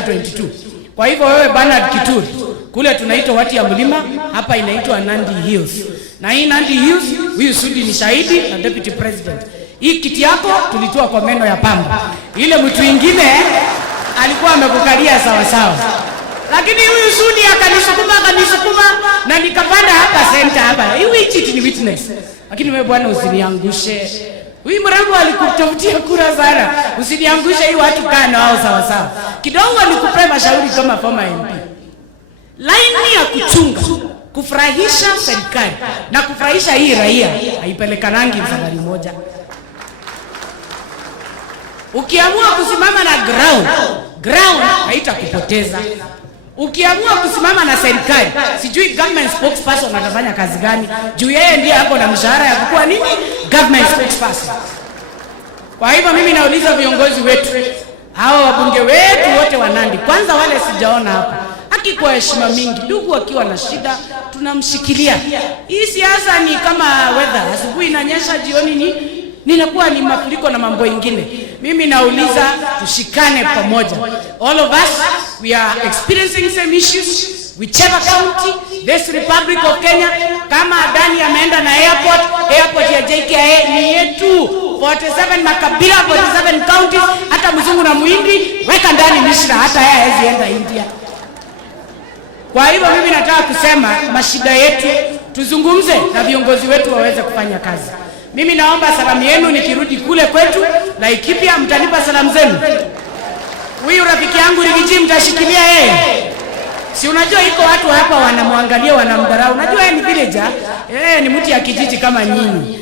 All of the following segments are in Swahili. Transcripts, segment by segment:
2022. Kwa hivyo wewe Bernard Kithure, kule tunaitwa watu ya mlima, hapa inaitwa Nandi Hills. Na hii Nandi Hills, huyu Sudi ni shahidi na deputy president. Hii kiti yako tulitoa kwa meno ya pamba. Ile mtu mwingine alikuwa amekukalia sawa sawa. Lakini huyu Sudi akanisukuma na nikapanda hapa center hapa. Hii kiti ni witness. Lakini wewe bwana usiniangushe. Huyu mrembo alikutafutia kura sana. Usiniangushe hii watu kaa nao sawa sawa. Kidogo alikupa mashauri kama former MP. Laini ya kuchunga, kufurahisha serikali na kufurahisha hii raia haipelekanangi safari moja. Ukiamua kusimama na ground haitakupoteza. Ukiamua kusimama na serikali, sijui government spokesperson atafanya kazi gani, juu yeye ndiye hapo na mshahara ya kukua nini government spokesperson. Kwa hivyo mimi nauliza viongozi wetu, hawa wabunge wetu wote wa Nandi, kwanza wale sijaona hapa, akikuwa heshima mingi, ndugu akiwa na shida tunamshikilia. Hii siasa ni kama weather, asubuhi inanyesha, jioni ninakuwa ni mafuriko na mambo mengine. Mimi nauliza tushikane pamoja. All of us, we are experiencing same issues, whichever county, this Republic of Kenya. Kama Adani ameenda na airport ya JKIA ni yetu. 47 makabila, 47 counties, hata mzungu na muhindi, weka ndani Mishra, hata yeye hawezi enda India. Kwa hivyo mimi nataka kusema mashida yetu tuzungumze na viongozi wetu waweze kufanya kazi. Mimi naomba salamu yenu nikirudi kule kwetu Laikipia, mtanipa salamu zenu. Huyu rafiki yangu Rigiji mtashikilia yeye. Si unajua iko watu hapa wanamwangalia wanamdharau. Unajua yeye ni villager, ni mtu ya kijiji kama nyinyi.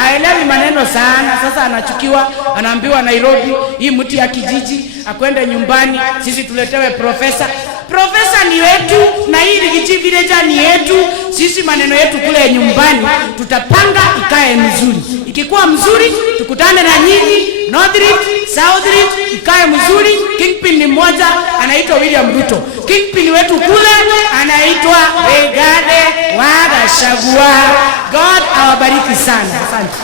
Haelewi maneno sana. Sasa anachukiwa, anaambiwa Nairobi hii mtu ya kijiji akwenda nyumbani, sisi tuletewe profesa. Profesa ni wetu na hii Rigiji villager ni yetu. Sisi maneno yetu kule nyumbani tutapanga ikae mzuri. Ikikuwa mzuri tukutane na nyinyi North Rift, South Rift ikae mzuri. Kingpin ni mmoja anaitwa William Ruto. Kingpin wetu kule anaitwa Rigathi wa Gachagua. God awabariki sana. Asante.